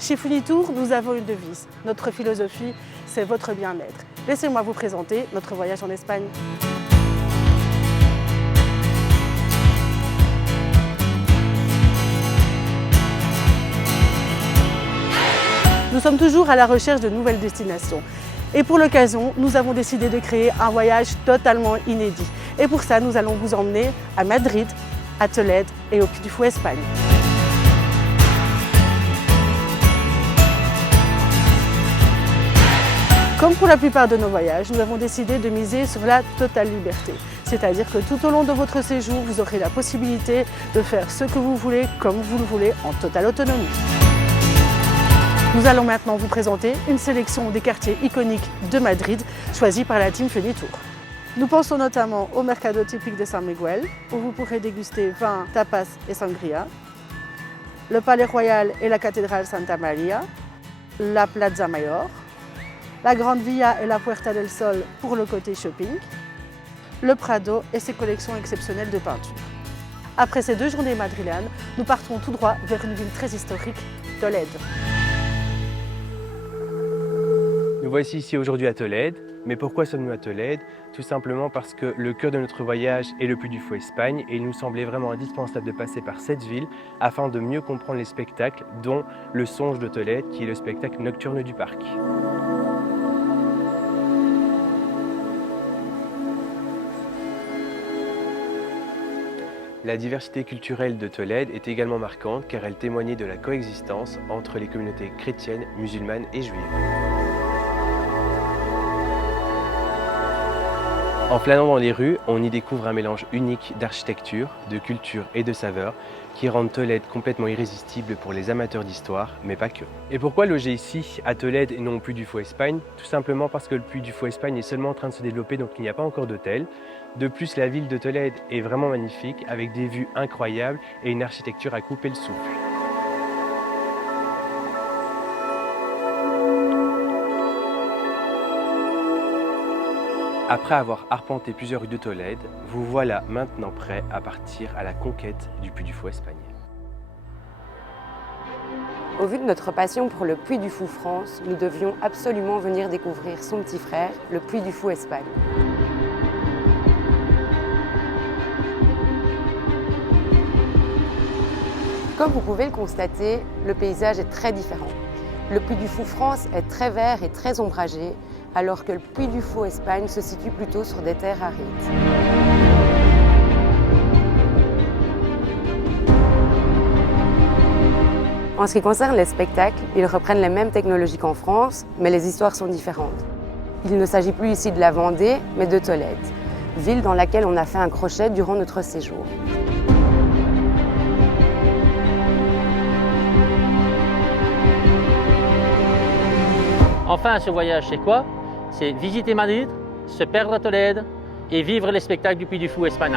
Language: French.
Chez Funitour, nous avons une devise. Notre philosophie, c'est votre bien-être. Laissez-moi vous présenter notre voyage en Espagne. Nous sommes toujours à la recherche de nouvelles destinations. Et pour l'occasion, nous avons décidé de créer un voyage totalement inédit. Et pour ça, nous allons vous emmener à Madrid, à Tolède et au Puy du Fou, Espagne. Comme pour la plupart de nos voyages, nous avons décidé de miser sur la totale liberté. C'est-à-dire que tout au long de votre séjour, vous aurez la possibilité de faire ce que vous voulez, comme vous le voulez, en totale autonomie. Nous allons maintenant vous présenter une sélection des quartiers iconiques de Madrid, choisis par la team Funitour. Nous pensons notamment au Mercado typique de San Miguel, où vous pourrez déguster vin, tapas et sangria, le Palais Royal et la cathédrale Santa Maria, la Plaza Mayor, la Grande Via et la Puerta del Sol pour le côté shopping, le Prado et ses collections exceptionnelles de peinture. Après ces 2 journées madrilènes, nous partons tout droit vers une ville très historique, Tolède. Nous voici ici aujourd'hui à Tolède. Mais pourquoi sommes-nous à Tolède? Tout simplement parce que le cœur de notre voyage est le Puy du Fou, Espagne, et il nous semblait vraiment indispensable de passer par cette ville afin de mieux comprendre les spectacles, dont le Songe de Tolède, qui est le spectacle nocturne du parc. La diversité culturelle de Tolède est également marquante car elle témoignait de la coexistence entre les communautés chrétiennes, musulmanes et juives. En flânant dans les rues, on y découvre un mélange unique d'architecture, de culture et de saveurs qui rendent Tolède complètement irrésistible pour les amateurs d'histoire, mais pas que. Et pourquoi loger ici, à Tolède et non au Puy du Fou, Espagne? Tout simplement parce que le Puy du Fou, Espagne est seulement en train de se développer, donc il n'y a pas encore d'hôtel. De plus, la ville de Tolède est vraiment magnifique, avec des vues incroyables et une architecture à couper le souffle. Après avoir arpenté plusieurs rues de Tolède, vous voilà maintenant prêt à partir à la conquête du Puy du Fou, Espagne. Au vu de notre passion pour le Puy du Fou France, nous devions absolument venir découvrir son petit frère, le Puy du Fou, Espagne. Comme vous pouvez le constater, le paysage est très différent. Le Puy du Fou France est très vert et très ombragé, alors que le Puy du Fou Espagne se situe plutôt sur des terres arides. En ce qui concerne les spectacles, ils reprennent les mêmes technologies qu'en France, mais les histoires sont différentes. Il ne s'agit plus ici de la Vendée, mais de Tolède, ville dans laquelle on a fait un crochet durant notre séjour. Enfin, ce voyage, c'est quoi? C'est visiter Madrid, se perdre à Tolède et vivre les spectacles du Puy du Fou Espagne.